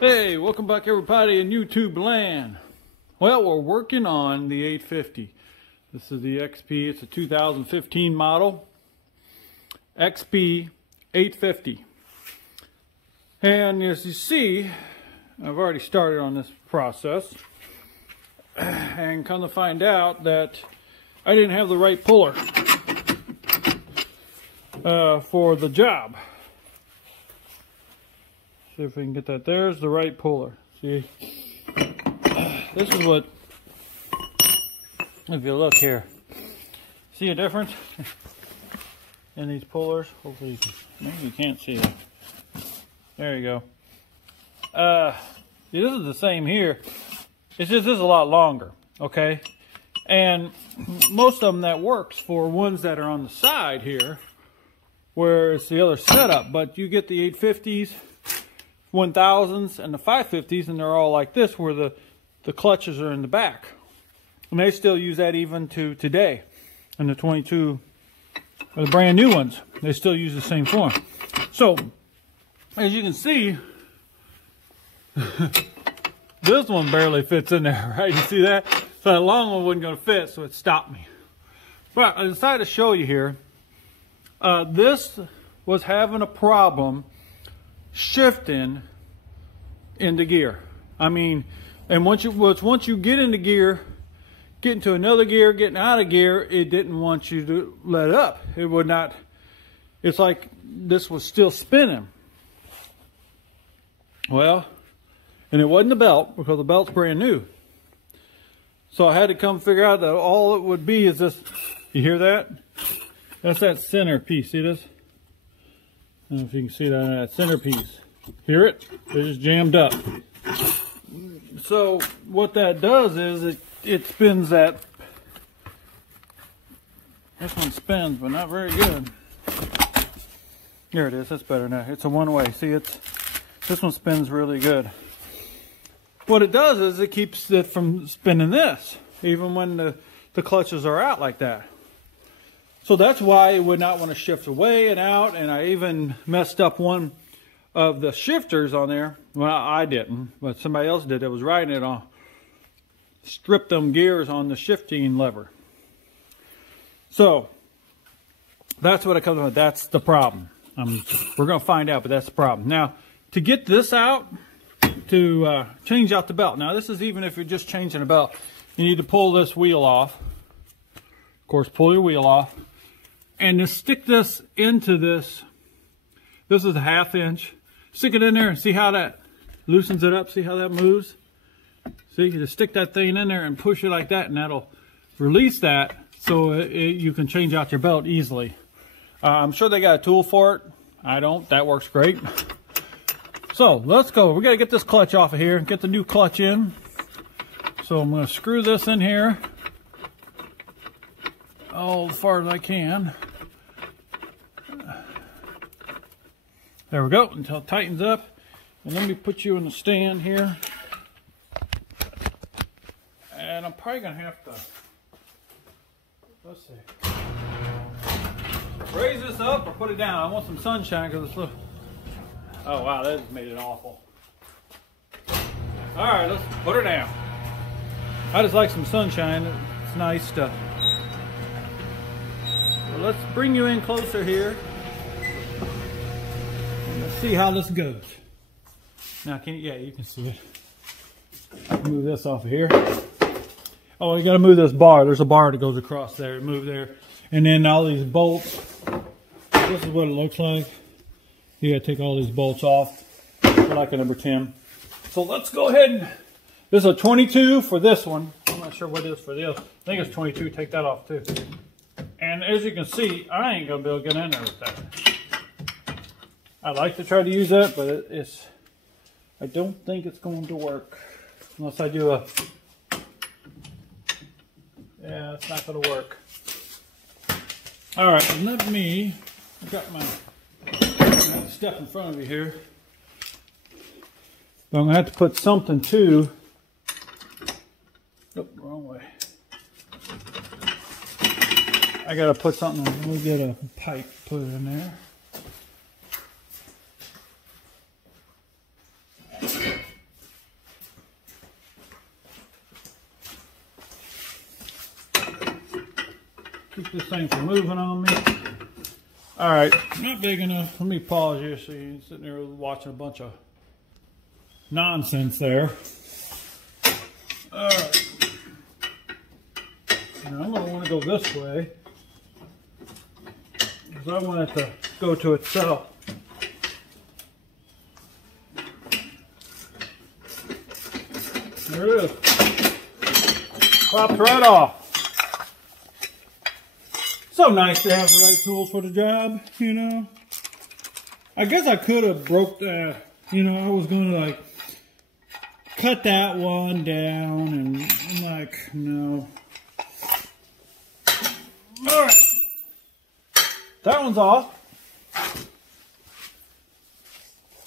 Hey, welcome back everybody in YouTube land. Well, we're working on the 850. This is the XP. It's a 2015 model. XP 850. And as you see, I've already started on this process. And come to find out that I didn't have the right puller for the job. See if we can get that. There's the right puller. See, this is what, if you look here, see a difference in these pullers? Hopefully, maybe you can't see that. There you go. This is the same here. It's just this is a lot longer, okay? And most of them that works for ones that are on the side here, where it's the other setup. But you get the 850s, 1000s, and the 550s, and they're all like this, where the clutches are in the back. And they still use that even to today. And the 22, or the brand new ones, they still use the same form. So, as you can see, this one barely fits in there, right? You see that? So that long one wasn't going to fit, so it stopped me. But I decided to show you here. This was having a problem shifting into gear. I mean, and once you get into gear, get into another gear, getting out of gear, it didn't want you to let up. It would not. It's like this was still spinning. Well, and it wasn't the belt, because the belt's brand new. So I had to come figure out that all it would be is this. You hear that? That's that center piece. See this? I don't know if you can see that center piece. Hear it? It just jammed up. So what that does is it spins that. This one spins, but not very good. Here it is. That's better now. It's a one-way. See, this one spins really good. What it does is it keeps it from spinning this, even when the clutches are out like that. So that's why it would not want to shift away and out. And I even messed up one of the shifters on there. Well, I didn't, but somebody else did that was riding it on. Stripped them gears on the shifting lever. So that's what it comes with. That's the problem. We're going to find out, but that's the problem. Now, to get this out, to change out the belt. Now, this is even if you're just changing a belt. You need to pull this wheel off. Of course, pull your wheel off. And to stick this into this, this is a 1/2 inch. Stick it in there and see how that loosens it up. See how that moves? See, you just stick that thing in there and push it like that, and that'll release that so you can change out your belt easily. I'm sure they got a tool for it. I don't. That works great. So let's go. We got to get this clutch off of here and get the new clutch in. So I'm going to screw this in here as far as I can. There we go, until it tightens up. And let me put you in the stand here. And I'm probably going to have to, let's see, raise this up or put it down. I want some sunshine because it's a little, oh wow, that just made it awful. All right, let's put her down. I just like some sunshine. It's nice to, so let's bring you in closer here. Let's see how this goes. Now, can you, yeah, you can see it. Move this off of here. Oh, you got to move this bar. There's a bar that goes across there. Move there. And then all these bolts. This is what it looks like. You got to take all these bolts off. Like a number 10. So let's go ahead and, this is a 22 for this one. I'm not sure what it is for the other. I think it's 22. Take that off too. And as you can see, I ain't going to be able to get in there with that. I like to try to use that, but I don't think it's going to work. Unless I do a, yeah, it's not going to work. All right, let me, I've got my stuff in front of you here. But I'm going to have to put something to, oh, wrong way. I got to put something, let me get a pipe, put it in there. keep this thing from moving on me. All right, not big enough. Let me pause here so you're sitting there watching a bunch of nonsense there. All right. Now I'm going to want to go this way because I want it to go to itself. There it is. Pops right off. So nice to have the right tools for the job, you know. I guess I could have broke that, you know, I was going to like cut that one down and I'm like, no. All right. That one's off.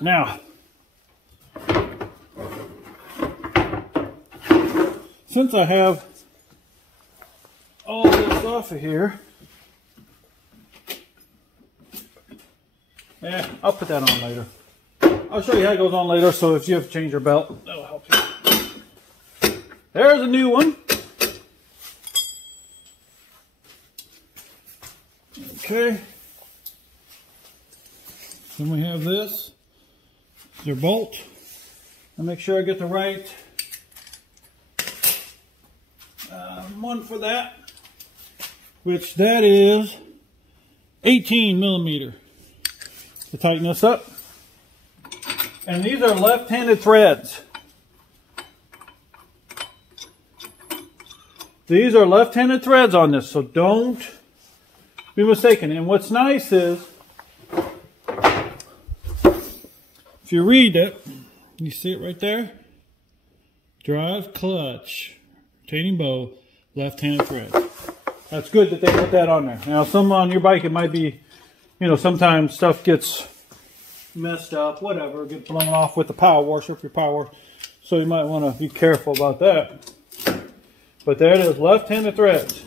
Now, since I have all this off of here, yeah, I'll put that on later. I'll show you how it goes on later, so if you have to change your belt, that'll help you. There's a new one. Okay. Then we have this. Your bolt. I'll make sure I get the right one for that, which that is 18 millimeter. To tighten this up. And these are left-handed threads. These are left-handed threads on this, so don't be mistaken. And what's nice is, if you read it, you see it right there? Drive, clutch, retaining bow, left-handed thread. That's good that they put that on there. Now, some on your bike, it might be, you know, sometimes stuff gets messed up, whatever, get blown off with the power washer if you're power wash. So you might want to be careful about that. But there it is, left-handed threads.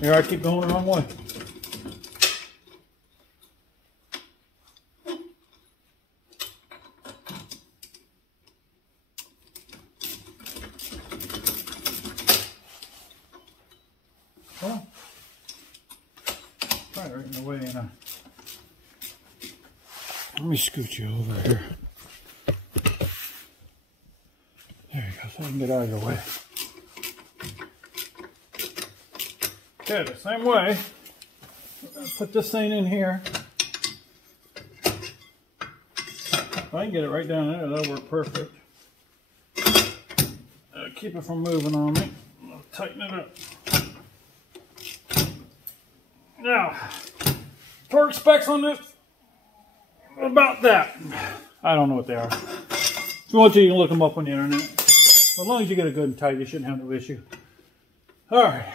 Here I keep going the wrong way. Oh. Right in the way, and let me scoot you over here. There you go, so I can get out of your way. Okay, the same way. We're going to put this thing in here. If I can get it right down there, that'll work perfect. Keep it from moving on me. I'll tighten it up. Now, torque specs on this, about that. I don't know what they are. If you want to, you can look them up on the internet. As long as you get it good and tight, you shouldn't have no issue. All right.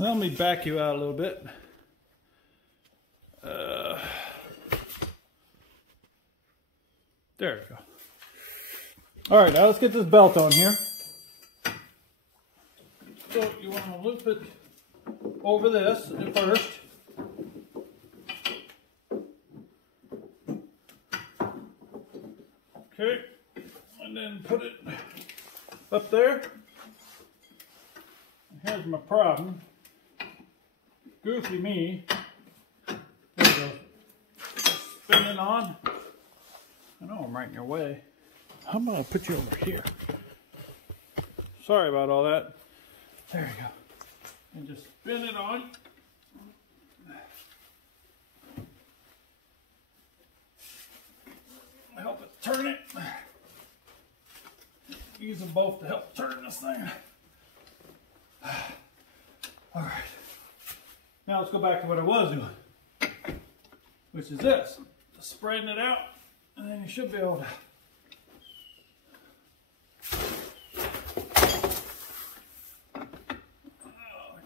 Let me back you out a little bit. There we go. All right, now let's get this belt on here. So you want to loop it over this at first. Okay, and then put it up there. Here's my problem. Goofy me. There we go. Spin it on. I know I'm right in your way. I'm going to put you over here. Sorry about all that. There you go. And just spin it on. Help it turn it. Use them both to help turn this thing. All right. Now let's go back to what I was doing, which is this. Just spreading it out, and then you should be able to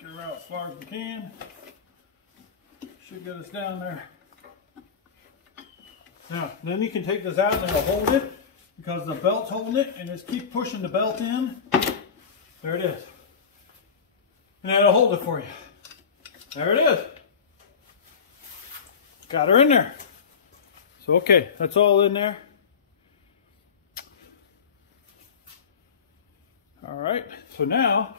get it out as far as we can. Should get us down there. Now, then you can take this out and it'll hold it because the belt's holding it, and just keep pushing the belt in. There it is. And that'll hold it for you. There it is. Got her in there. So, okay, that's all in there. All right, so now,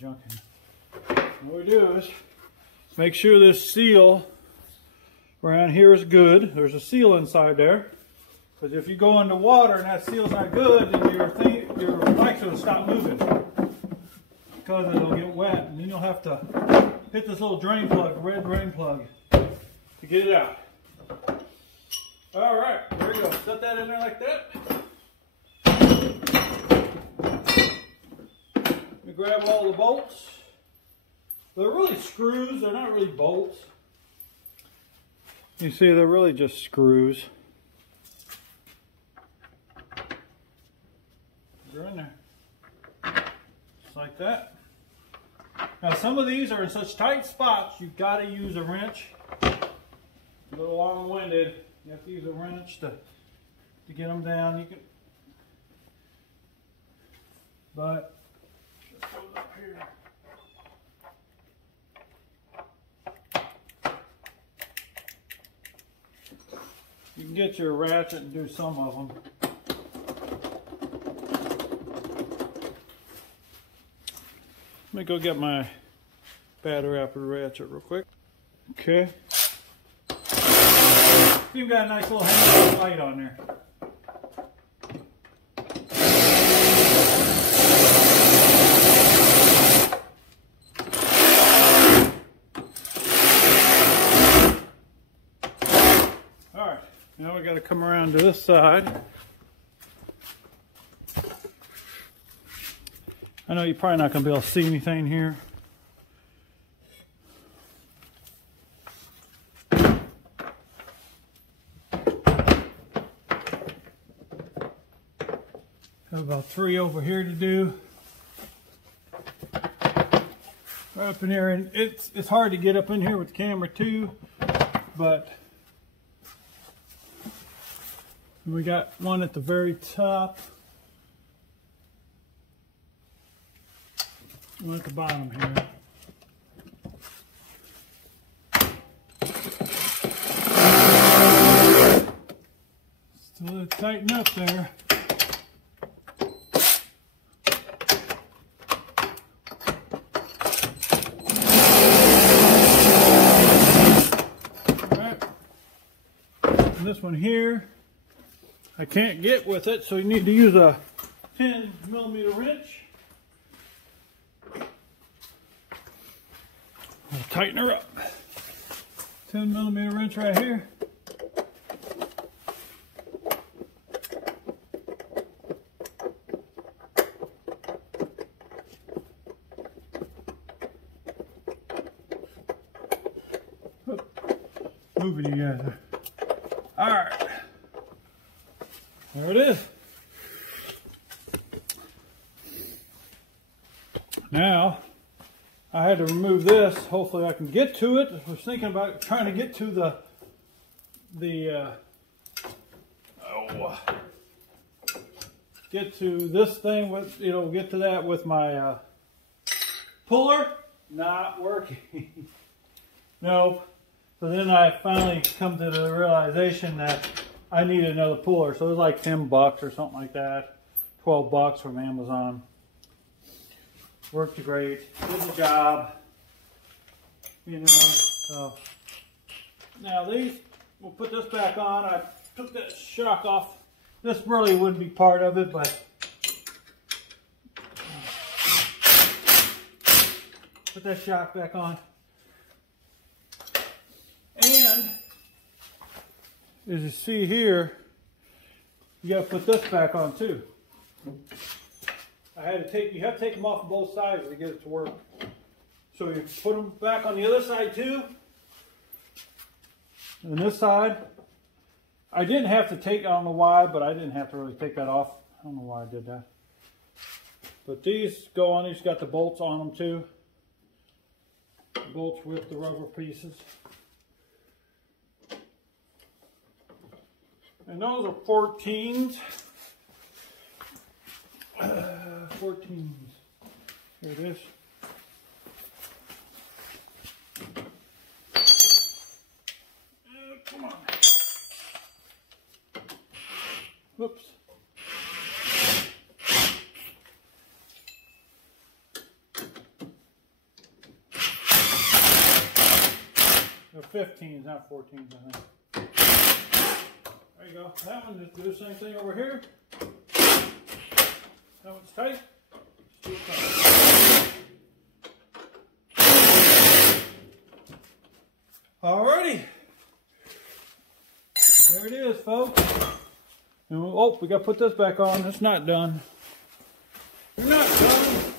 what we do is make sure this seal around here is good. There's a seal inside there. Because if you go under water and that seal's not good, then your bike's going to stop moving. Because it'll get wet. And then you'll have to hit this little drain plug, red drain plug, to get it out. Alright, there you go. Set that in there like that. Let me grab all the bolts. They're really screws, they're not really bolts. You see, they're really just screws. They're in there. Just like that. Now some of these are in such tight spots, you've got to use a wrench. A little long-winded. You have to use a wrench to get them down. You can, but this goes up here. You can get your ratchet and do some of them. Let me go get my battery operated ratchet real quick. Okay. You've got a nice little hanging light on there. Alright, now we got to come around to this side. I know you're probably not going to be able to see anything here. Have about 3 over here to do. Right up in here, and it's hard to get up in here with the camera too, but we got one at the very top. One at the bottom here. Still tighten up there. Alright. And this one here, I can't get with it, so you need to use a 10mm wrench. I'll tighten her up. 10mm wrench right here. Move it together. Alright. There it is. Now, I had to remove this. Hopefully I can get to it. I was thinking about trying to get to get to this thing with, get to that with my puller. Not working. Nope. So then I finally come to the realization that I needed another puller. So it was like $10 or something like that. $12 from Amazon. Worked great, did the job, so now these, we'll put this back on. I took that shock off. This really wouldn't be part of it, but put that shock back on. And as you see here, you got to put this back on too. You have to take them off both sides to get it to work. So you put them back on the other side too. And this side, I didn't have to take, I don't know why, but I didn't have to really take that off. I don't know why I did that. But these go on, these got the bolts on them too. The bolts with the rubber pieces. And those are 14s. 14s. Here it is. Come on. Whoops. 15s, not 14s, I think. There you go. That one, just do the same thing over here. That one's tight. Alrighty. There it is, folks. And oh, we got to put this back on. It's not done. You're not done.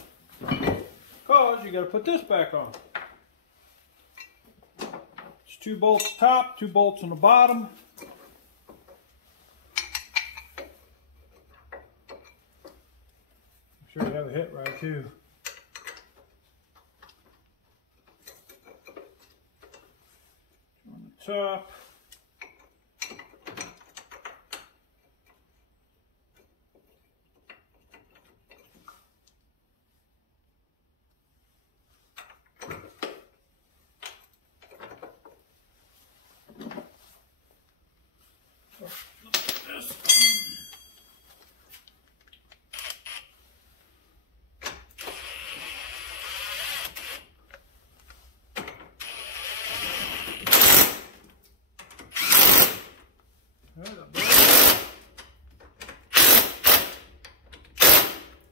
Because you got to put this back on. It's 2 bolts top, 2 bolts on the bottom. Make sure you have a hit right too. On the top.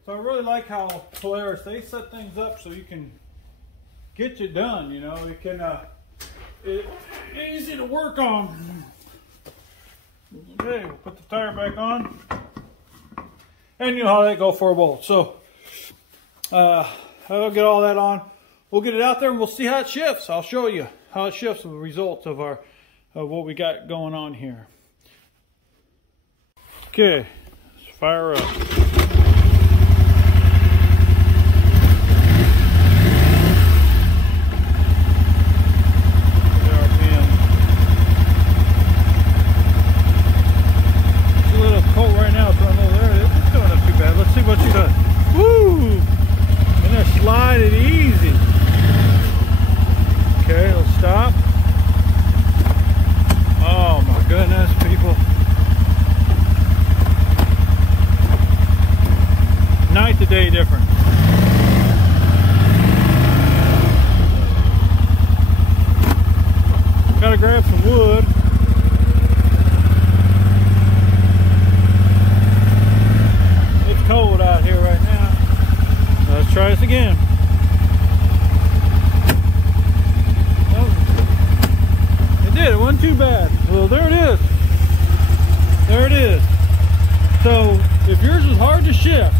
So I really like how Polaris, they set things up so you can get you done, you know. You can, it's easy to work on. Okay, we'll put the tire back on. And you know how that go for a bolt. So, I'll get all that on. We'll get it out there and we'll see how it shifts. I'll show you how it shifts as a result of what we got going on here. Okay, let's fire up. Day difference. Gotta grab some wood. It's cold out here right now. Let's try this again. It did, it wasn't too bad. Well, there it is. There it is. So if yours is hard to shift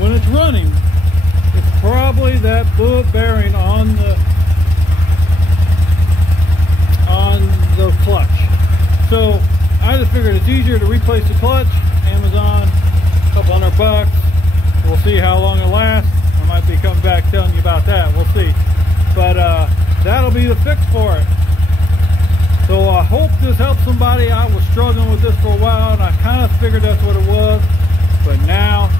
when it's running, it's probably that bullet bearing on the clutch. So I just figured it's easier to replace the clutch. Amazon, a couple $100. We'll see how long it lasts. I might be coming back telling you about that. We'll see. But that'll be the fix for it. So I hope this helps somebody. I was struggling with this for a while and I kind of figured that's what it was. But now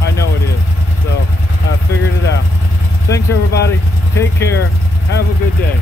I know it is. So I figured it out. Thanks everybody. Take care. Have a good day.